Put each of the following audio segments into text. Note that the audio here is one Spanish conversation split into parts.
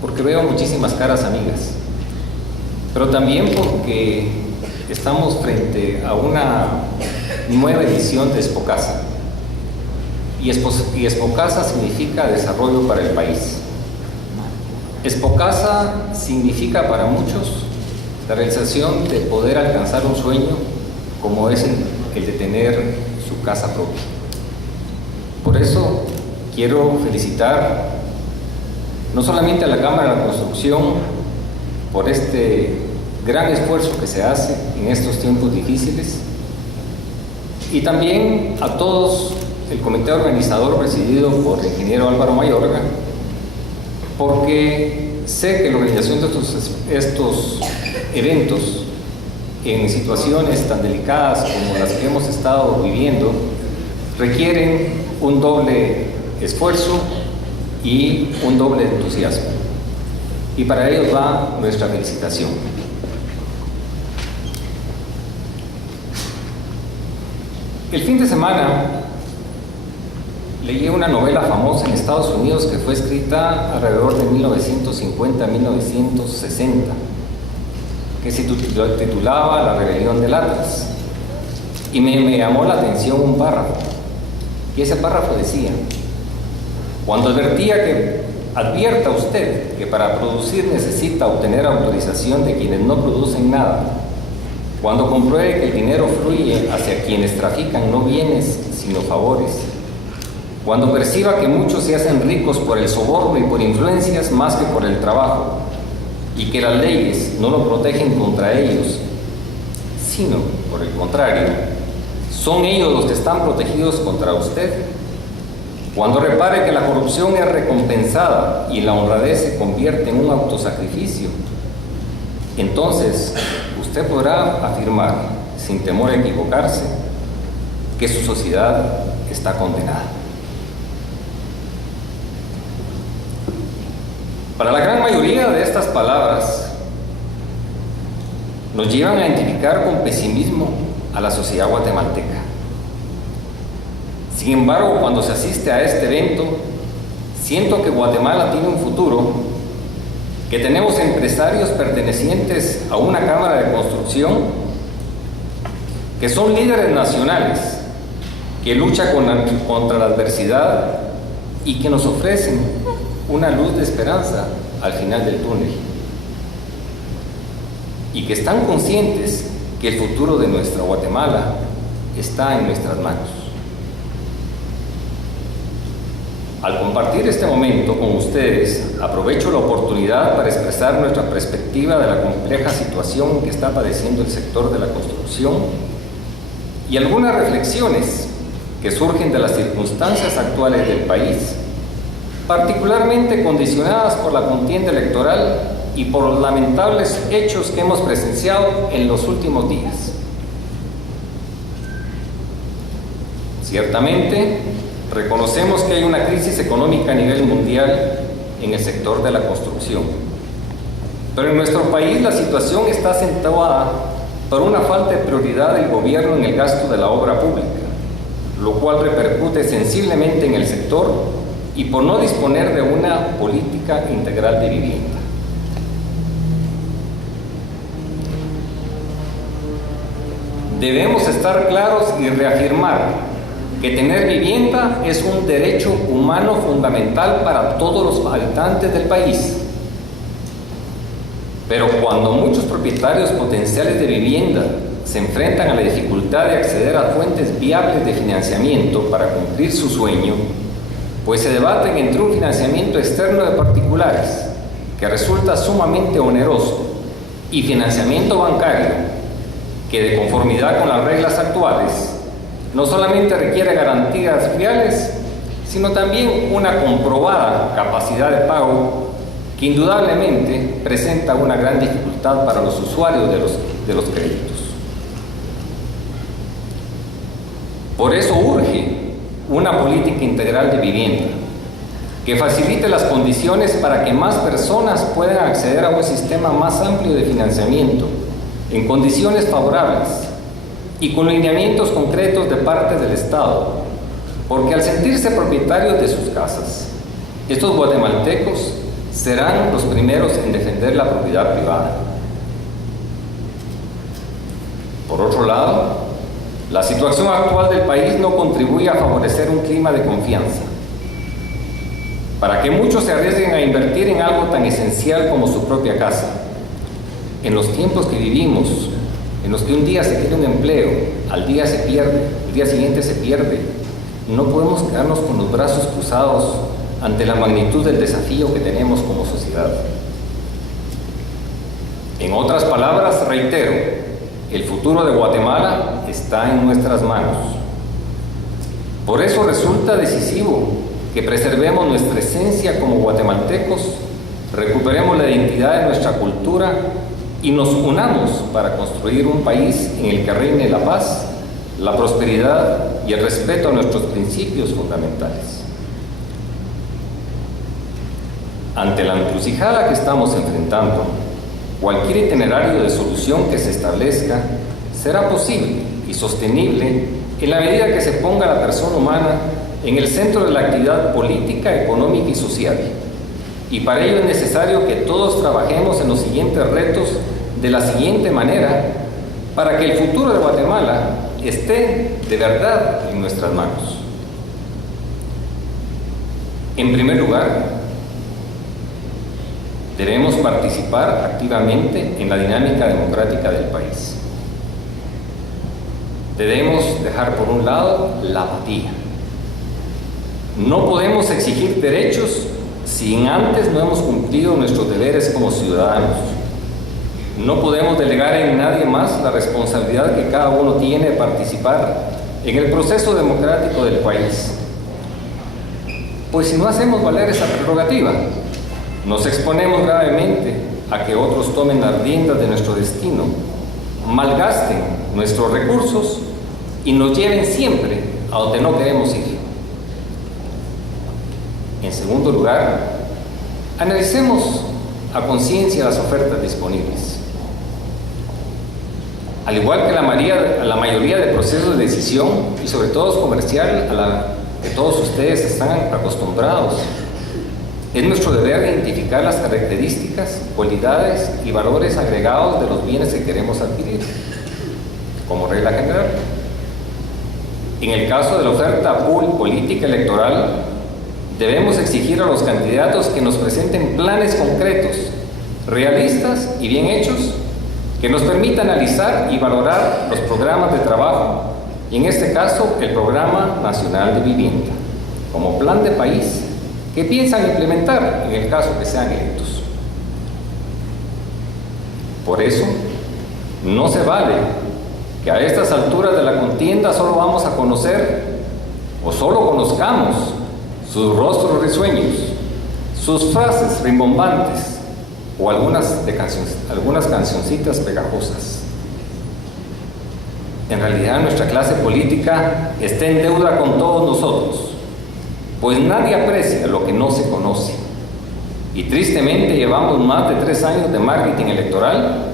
porque veo muchísimas caras amigas, pero también porque estamos frente a una nueva edición de Expocasa. Y Expocasa significa desarrollo para el país. Expocasa significa para muchos la realización de poder alcanzar un sueño como es el de tener su casa propia. Por eso quiero felicitar no solamente a la Cámara de la Construcción por este gran esfuerzo que se hace en estos tiempos difíciles, y también a todos el comité organizador presidido por el ingeniero Álvaro Mayorga, porque sé que la organización de estos eventos en situaciones tan delicadas como las que hemos estado viviendo requieren un doble esfuerzo y un doble entusiasmo, y para ello va nuestra felicitación. El fin de semana leí una novela famosa en Estados Unidos que fue escrita alrededor de 1950 a 1960, que se titulaba La rebelión del Atlas, y me llamó la atención un párrafo, y ese párrafo decía: cuando advierta usted que para producir necesita obtener autorización de quienes no producen nada, cuando compruebe que el dinero fluye hacia quienes trafican no bienes sino favores, cuando perciba que muchos se hacen ricos por el soborno y por influencias más que por el trabajo, y que las leyes no lo protegen contra ellos, sino por el contrario, son ellos los que están protegidos contra usted, cuando repare que la corrupción es recompensada y la honradez se convierte en un autosacrificio, entonces usted podrá afirmar, sin temor a equivocarse, que su sociedad está condenada. Para la gran mayoría de estas palabras nos llevan a identificar con pesimismo a la sociedad guatemalteca. Sin embargo, cuando se asiste a este evento, siento que Guatemala tiene un futuro, que tenemos empresarios pertenecientes a una cámara de construcción, que son líderes nacionales, que luchan contra la adversidad y que nos ofrecen una luz de esperanza al final del túnel, y que están conscientes que el futuro de nuestra Guatemala está en nuestras manos. Al compartir este momento con ustedes, aprovecho la oportunidad para expresar nuestra perspectiva de la compleja situación que está padeciendo el sector de la construcción y algunas reflexiones que surgen de las circunstancias actuales del país, particularmente condicionadas por la contienda electoral y por los lamentables hechos que hemos presenciado en los últimos días. Ciertamente, reconocemos que hay una crisis económica a nivel mundial en el sector de la construcción, pero en nuestro país la situación está acentuada por una falta de prioridad del gobierno en el gasto de la obra pública, lo cual repercute sensiblemente en el sector, y por no disponer de una política integral de vivienda. Debemos estar claros y reafirmar que tener vivienda es un derecho humano fundamental para todos los habitantes del país. Pero cuando muchos propietarios potenciales de vivienda se enfrentan a la dificultad de acceder a fuentes viables de financiamiento para cumplir su sueño, pues se debaten entre un financiamiento externo de particulares, que resulta sumamente oneroso, y financiamiento bancario, que de conformidad con las reglas actuales, no solamente requiere garantías fiables, sino también una comprobada capacidad de pago, que indudablemente presenta una gran dificultad para los usuarios de los créditos. Por eso urge una política integral de vivienda, que facilite las condiciones para que más personas puedan acceder a un sistema más amplio de financiamiento, en condiciones favorables y con lineamientos concretos de parte del Estado, porque al sentirse propietarios de sus casas, estos guatemaltecos serán los primeros en defender la propiedad privada. Por otro lado, la situación actual del país no contribuye a favorecer un clima de confianza, para que muchos se arriesguen a invertir en algo tan esencial como su propia casa. En los tiempos que vivimos, en los que un día se tiene un empleo, al día se pierde, el día siguiente se pierde, no podemos quedarnos con los brazos cruzados ante la magnitud del desafío que tenemos como sociedad. En otras palabras, reitero, el futuro de Guatemala está en nuestras manos. Por eso resulta decisivo que preservemos nuestra esencia como guatemaltecos, recuperemos la identidad de nuestra cultura y nos unamos para construir un país en el que reine la paz, la prosperidad y el respeto a nuestros principios fundamentales. Ante la encrucijada que estamos enfrentando, cualquier itinerario de solución que se establezca será posible y sostenible en la medida que se ponga a la persona humana en el centro de la actividad política, económica y social. Y para ello es necesario que todos trabajemos en los siguientes retos de la siguiente manera para que el futuro de Guatemala esté de verdad en nuestras manos. En primer lugar, debemos participar activamente en la dinámica democrática del país. Debemos dejar por un lado la apatía. No podemos exigir derechos si antes no hemos cumplido nuestros deberes como ciudadanos. No podemos delegar en nadie más la responsabilidad que cada uno tiene de participar en el proceso democrático del país. Pues si no hacemos valer esa prerrogativa, nos exponemos gravemente a que otros tomen las riendas de nuestro destino, malgasten nuestros recursos y nos lleven siempre a donde no queremos ir. En segundo lugar, analicemos a conciencia las ofertas disponibles. Al igual que la mayoría de procesos de decisión, y sobre todo comercial, a la que todos ustedes están acostumbrados, es nuestro deber identificar las características, cualidades y valores agregados de los bienes que queremos adquirir, como regla general. En el caso de la oferta política electoral, debemos exigir a los candidatos que nos presenten planes concretos, realistas y bien hechos, que nos permita analizar y valorar los programas de trabajo, y en este caso el Programa Nacional de Vivienda, como plan de país que piensan implementar en el caso que sean electos. Por eso, no se vale que a estas alturas de la contienda solo vamos a conocer o solo conozcamos sus rostros risueños, sus frases rimbombantes o algunas cancioncitas pegajosas. En realidad nuestra clase política está en deuda con todos nosotros, pues nadie aprecia lo que no se conoce. Y tristemente llevamos más de 3 años de marketing electoral,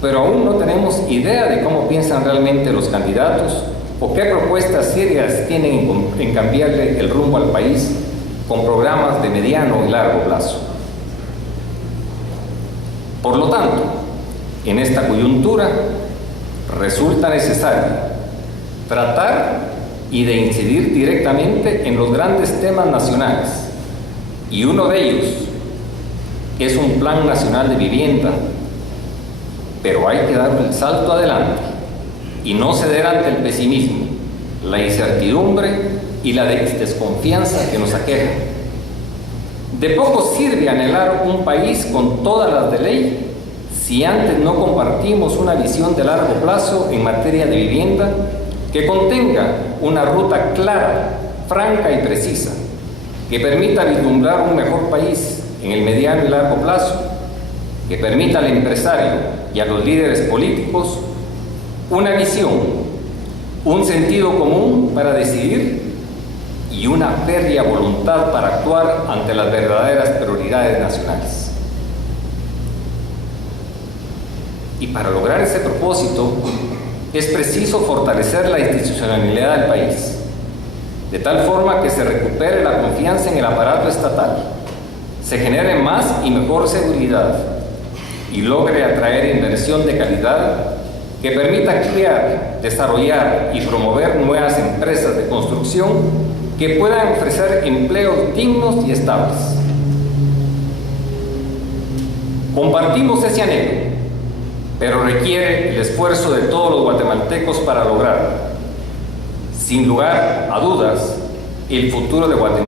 pero aún no tenemos idea de cómo piensan realmente los candidatos o qué propuestas serias tienen en cambiarle el rumbo al país con programas de mediano y largo plazo. Por lo tanto, en esta coyuntura resulta necesario tratar y de incidir directamente en los grandes temas nacionales, y uno de ellos es un Plan Nacional de Vivienda, pero hay que dar el salto adelante y no ceder ante el pesimismo, la incertidumbre y la desconfianza que nos aqueja. De poco sirve anhelar un país con todas las de ley si antes no compartimos una visión de largo plazo en materia de vivienda que contenga una ruta clara, franca y precisa, que permita vislumbrar un mejor país en el mediano y largo plazo, que permita al empresario y a los líderes políticos una visión, un sentido común para decidir y una férrea voluntad para actuar ante las verdaderas prioridades nacionales. Y para lograr ese propósito es preciso fortalecer la institucionalidad del país, de tal forma que se recupere la confianza en el aparato estatal, se genere más y mejor seguridad y logre atraer inversión de calidad que permita crear, desarrollar y promover nuevas empresas de construcción que puedan ofrecer empleos dignos y estables. Compartimos ese anhelo, pero requiere el esfuerzo de todos los guatemaltecos para lograrlo. Sin lugar a dudas, el futuro de Guatemala